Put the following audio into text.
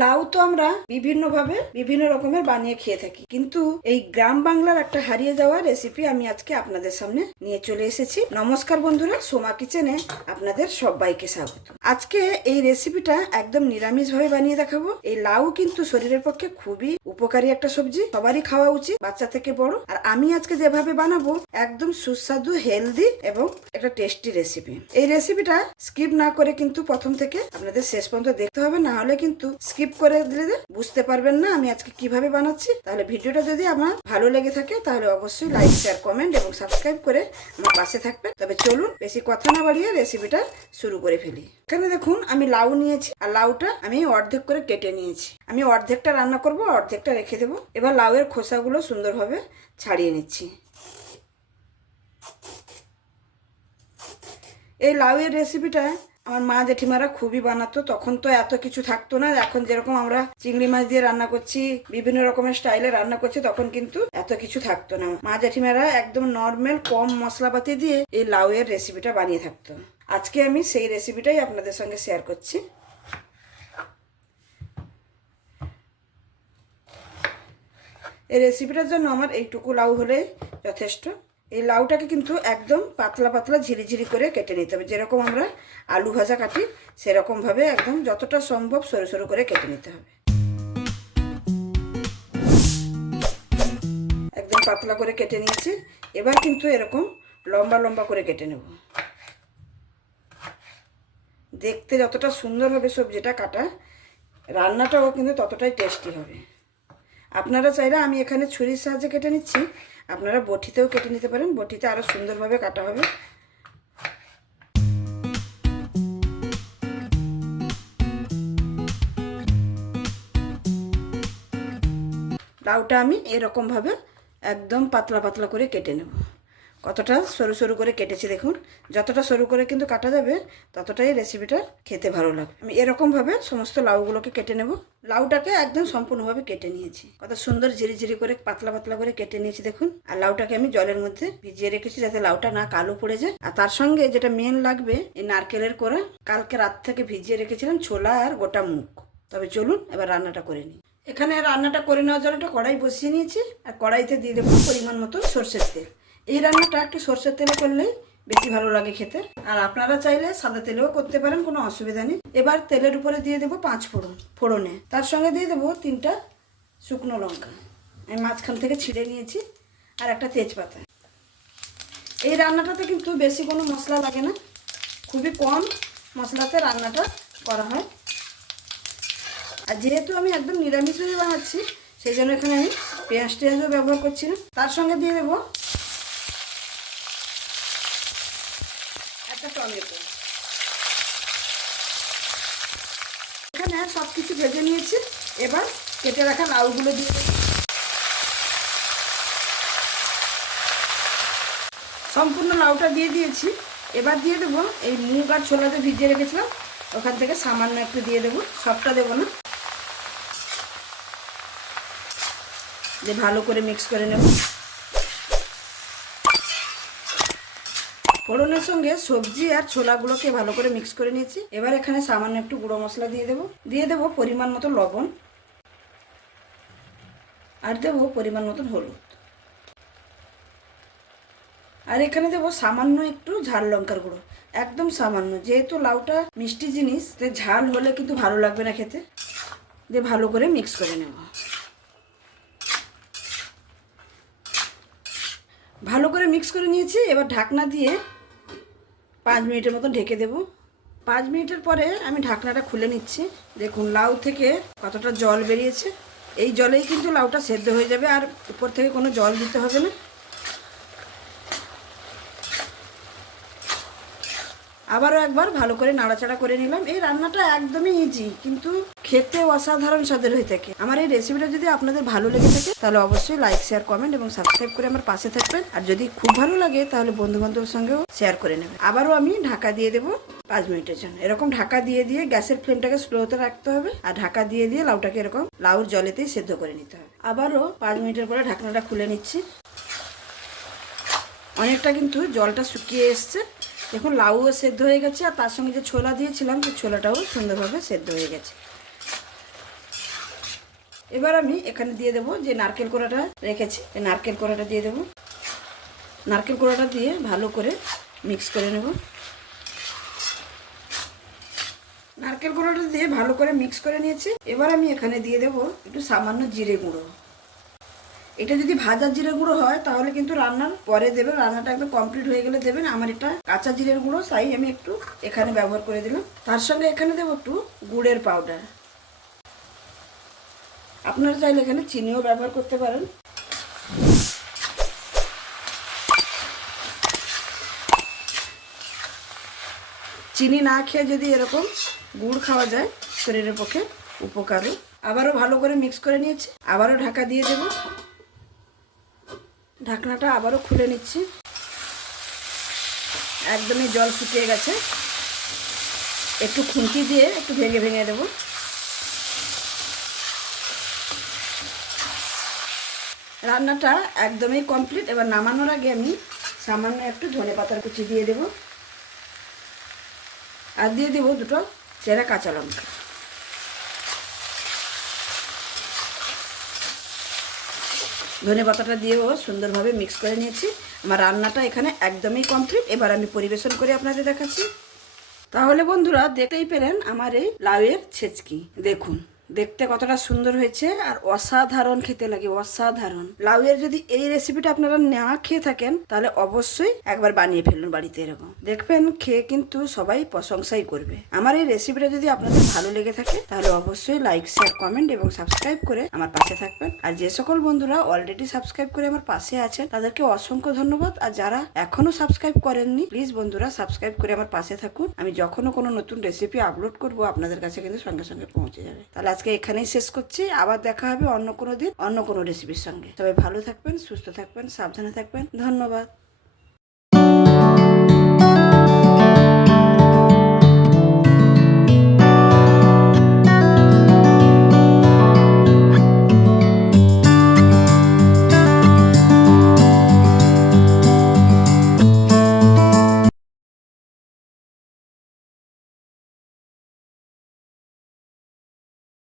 লাউ তো আমরা বিভিন্নভাবে বিভিন্ন রকমের বানিয়ে খেয়ে থাকি, কিন্তু এই গ্রাম বাংলার একটা হারিয়ে যাওয়া রেসিপি আমি আজকে আপনাদের সামনে নিয়ে চলে এসেছি। নমস্কার বন্ধুরা, সোমা কিচেনে আপনাদের সবাইকে স্বাগত। আজকে এই রেসিপিটা একদম নিরামিষ ভাবে বানিয়ে দেখাবো। এই লাউ কিন্তু শরীরের পক্ষে খুবই উপকারী একটা সবজি, সবারই খাওয়া উচিত, বাচ্চা থেকে বড়। আর আমি আজকে যেভাবে বানাবো একদম সুস্বাদু, হেলদি এবং একটা টেস্টি রেসিপি। এই রেসিপিটা স্কিপ না করে কিন্তু প্রথম থেকে আপনাদের শেষ পর্যন্ত দেখতে হবে, না হলে কিন্তু স্কিপ করে দিলে বুঝতে পারবেন না আমি আজকে কিভাবে বানাচ্ছি। তাহলে ভিডিওটা যদি আমার ভালো লেগে থাকে তাহলে অবশ্যই লাইক, শেয়ার, কমেন্ট এবং সাবস্ক্রাইব করে আমার পাশে থাকবে। তবে চলুন বেশি কথা না বাড়িয়ে রেসিপিটা শুরু করে ফেলি। এখানে দেখুন আমি লাউ নিয়েছি, আর লাউটা আমি অর্ধেক করে কেটে নিয়েছি। আমি অর্ধেকটা রান্না করব, অর্ধেকটা রেখে দেবো। এবার লাউয়ের খোসাগুলো সুন্দরভাবে ছাড়িয়ে নিচ্ছি। এই লাউয়ের রেসিপিটা আমার মা জেঠিমারা খুবই বানাতো। তখন তো এত কিছু থাকতো না, এখন যেরকম আমরা চিংড়ি মাছ দিয়ে রান্না করছি, বিভিন্ন রকমের স্টাইলে রান্না করছি, তখন কিন্তু এত কিছু থাকতো না। মা জেঠিমারা একদম নর্মাল কম মশলাপাতি দিয়ে এই লাউয়ের রেসিপিটা বানিয়ে থাকতো। আজকে আমি সেই রেসিপিটাই আপনাদের সঙ্গে শেয়ার করছি। এই রেসিপিটার জন্য আমার এইটুকু লাউ হলেই যথেষ্ট। এই লাউটাকে কিন্তু একদম পাতলা পাতলা ঝিরিঝিরি করে কেটে নিতে হবে, যেরকম আমরা আলু ভাজা কাটি সেরকমভাবে একদম যতটা সম্ভব সরু সরু করে কেটে নিতে হবে। একদম পাতলা করে কেটে নিয়েছি। এবার কিন্তু এরকম লম্বা লম্বা করে কেটে নেব। দেখতে যতটা সুন্দর হবে সবজিটা কাটা, রান্নাটাও কিন্তু ততটাই টেস্টি হবে। আপনারা চাইলে, আমি এখানে ছুরির সাহায্যে কেটে নিচ্ছি, আপনারা বটিতেও কেটে নিতে পারেন, বটিতে আরও সুন্দরভাবে কাটা হবে। লাউটা আমি এরকমভাবে একদম পাতলা পাতলা করে কেটে নেব। কতটা সরু সরু করে কেটেছি দেখুন। যতটা সরু করে কিন্তু কাটা যাবে ততটাই রেসিপিটা খেতে ভালো লাগবে। আমি এরকমভাবে সমস্ত লাউগুলোকে কেটে নেব। লাউটাকে একদম সম্পূর্ণভাবে কেটে নিয়েছি, কত সুন্দর ঝিরিঝিরি করে পাতলা পাতলা করে কেটে নিয়েছি দেখুন। আর লাউটাকে আমি জলের মধ্যে ভিজিয়ে রেখেছি যাতে লাউটা না কালো পড়ে যায়। আর তার সঙ্গে যেটা মেন লাগবে, এই নারকেলের কোড়া, কালকে রাত থেকে ভিজিয়ে রেখেছিলাম, ছোলা আর গোটা মুগ। তবে চলুন এবার রান্নাটা করে নিই। এখানে রান্নাটা করে নেওয়ার জন্য একটা কড়াই বসিয়ে নিয়েছি, আর কড়াইতে দিয়ে দেবো পরিমাণ মতো সর্ষের তেল। এই রান্নাটা একটু সর্ষের তেলে করলেই বেশি ভালো লাগে খেতে, আর আপনারা চাইলে সাদা তেলেও করতে পারেন, কোনো অসুবিধা নেই। এবার তেলের উপরে দিয়ে দেবো 5 ফোড়ন, ফোড়নে তার সঙ্গে দিয়ে দেবো 3টা শুকনো লঙ্কা, আমি মাঝখান থেকে ছিঁড়ে নিয়েছি, আর একটা তেজপাতা। এই রান্নাটাতে কিন্তু বেশি কোনো মশলা লাগে না, খুবই কম মশলাতে রান্নাটা করা হয়। আর যেহেতু আমি একদম নিরামিষভাবে বানাচ্ছি, সেই জন্য এখানে আমি পেঁয়াজ টেয়াজও ব্যবহার করছি না। তার সঙ্গে দিয়ে দেবো একটা টমেটো। এখানে সব কিছু ভেজে নিয়েছি, এবার কেটে রাখা লাউগুলো দিয়ে দেবো। সম্পূর্ণ লাউটা দিয়ে দিয়েছি। এবার দিয়ে দেবো এই মুগ আর ছোলাতে ভিজিয়ে রেখেছিলাম, ওখান থেকে সামান্য একটু দিয়ে দেবো, সবটা দেবো না, যে ভালো করে মিক্স করে নেব। ফোড়নের সঙ্গে সবজি আর ছোলাগুলোকে ভালো করে মিক্স করে নিয়েছি। এবার এখানে সামান্য একটু গুঁড়ো মশলা দিয়ে দেবো পরিমাণ মতো লবণ, আর দেবো পরিমাণ মতন হলুদ, আর এখানে দেবো সামান্য একটু ঝাল লঙ্কার গুঁড়ো, একদম সামান্য, যেহেতু লাউটা মিষ্টি জিনিস, তাই ঝাল হলে কিন্তু ভালো লাগবে না খেতে। দিয়ে ভালো করে মিক্স করে নেব। ভালো করে মিক্স করে নিয়েছি। এবার ঢাকনা দিয়ে 5 মিনিটের মতো ঢেকে দেব। 5 মিনিটের পরে আমি ঢাকনাটা খুলে নিচ্ছি। দেখুন লাউ থেকে কতটা জল বেরিয়েছে, এই জলেই কিন্তু লাউটা সেদ্ধ হয়ে যাবে, আর উপর থেকে কোনো জল দিতে হবে না। আবারও একবার ভালো করে নাড়াচাড়া করে নিলাম। এই রান্নাটা একদমই ইজি, কিন্তু খেতে অসাধারণ স্বাদের হয়ে থাকে। আমার এই রেসিপিটা যদি আপনাদের ভালো লেগে থাকে তাহলে অবশ্যই লাইক, শেয়ার, কমেন্ট এবং সাবস্ক্রাইব করে আমার পাশে থাকবেন। আর যদি খুব ভালো লাগে তাহলে বন্ধু বান্ধবের সঙ্গেও শেয়ার করে নেবেন। আবারও আমি ঢাকা দিয়ে দেবো 5 মিনিটের জন্য। এরকম ঢাকা দিয়ে দিয়ে গ্যাসের ফ্লেমটাকে স্লোতে রাখতে হবে, আর ঢাকা দিয়ে দিয়ে লাউটাকে এরকম লাউর জলেতেই সেদ্ধ করে নিতে হবে। আবারও 5 মিনিটের পরে ঢাকনাটা খুলে নিচ্ছি। অনেকটা কিন্তু জলটা শুকিয়ে এসছে। দেখুন লাউও সেদ্ধ হয়ে গেছে, আর তার সঙ্গে যে ছোলা দিয়েছিলাম সেই ছোলাটাও সুন্দরভাবে সেদ্ধ হয়ে গেছে। এবার আমি এখানে দিয়ে দেবো যে নারকেল কোড়াটা রেখেছি, এই নারকেল কোড়াটা দিয়ে দেবো। নারকেল কোড়াটা দিয়ে ভালো করে মিক্স করে নেব। নারকেল কোড়াটা দিয়ে ভালো করে মিক্স করে নিয়েছি। এবার আমি এখানে দিয়ে দেবো একটু সামান্য জিরে গুঁড়ো। এটা যদি ভাজা জিরে গুঁড়ো হয় তাহলে কিন্তু রান্নার পরে দেবেন, রান্নাটা একদম কমপ্লিট হয়ে গেলে দেবেন। আমার এটা কাঁচা জিরের গুঁড়ো, তাই আমি একটু এখানে ব্যবহার করে দিলাম। তার সঙ্গে এখানে দেবো একটু গুড়ের পাউডার। আপনারা চাইলে এখানে চিনিও ব্যবহার করতে পারেন। চিনি না খেয়ে যদি এরকম গুড় খাওয়া যায় শরীরের পক্ষে উপকারও। আবারও ভালো করে মিক্স করে নিয়েছি, আবারও ঢাকা দিয়ে দেব। ঢাকনাটা আবারও খুলে নিচ্ছি। একদমই জল শুকিয়ে গেছে, একটু খুন্তি দিয়ে একটু ভেঙে ভেঙে দেবো। রান্নাটা একদমই কমপ্লিট। এবার নামানোর আগে আমি সামান্য একটু ধনেপাতার কুচি দিয়ে দেব, আর দিয়ে দেবো দুটো চেরা কাঁচা লঙ্কা। ধনেপাতাটা দিয়েও সুন্দরভাবে মিক্স করে নিয়েছি। আমার রান্নাটা এখানে একদমই কমপ্লিট। এবার আমি পরিবেশন করে আপনাদের দেখাচ্ছি। তাহলে বন্ধুরা দেখতেই পেলেন আমার এই লাউয়ের ছেচকি। দেখুন দেখতে কতটা সুন্দর হয়েছে, আর অসাধারণ খেতে লাগে, অসাধারণ। লাউয়ের যদি এই রেসিপিটা আপনারা না খেয়ে থাকেন তাহলে অবশ্যই একবার বানিয়ে ফেলুন বাড়িতে। এরকম দেখবেন খেয়ে কিন্তু সবাই প্রশংসাই করবে। আমার এই রেসিপিটা যদি আপনাদের ভালো লেগে থাকে তাহলে অবশ্যই লাইক, শেয়ার, কমেন্ট এবং সাবস্ক্রাইব করে আমার পাশে থাকবেন। আর যে সকল বন্ধুরা অলরেডি সাবস্ক্রাইব করে আমার পাশে আছেন তাদেরকে অসংখ্য ধন্যবাদ। আর যারা এখনো সাবস্ক্রাইব করেননি প্লিজ বন্ধুরা সাবস্ক্রাইব করে আমার পাশে থাকুন। আমি যখনও কোনো নতুন রেসিপি আপলোড করব আপনাদের কাছে কিন্তু সঙ্গে সঙ্গে পৌঁছে যাবে। তাহলে আজকে এখানেই শেষ করছি, আবার দেখা হবে অন্য কোনো দিন অন্য কোনো রেসিপির সঙ্গে। সবাই ভালো থাকবেন, সুস্থ থাকবেন, সাবধানে থাকবেন। ধন্যবাদ।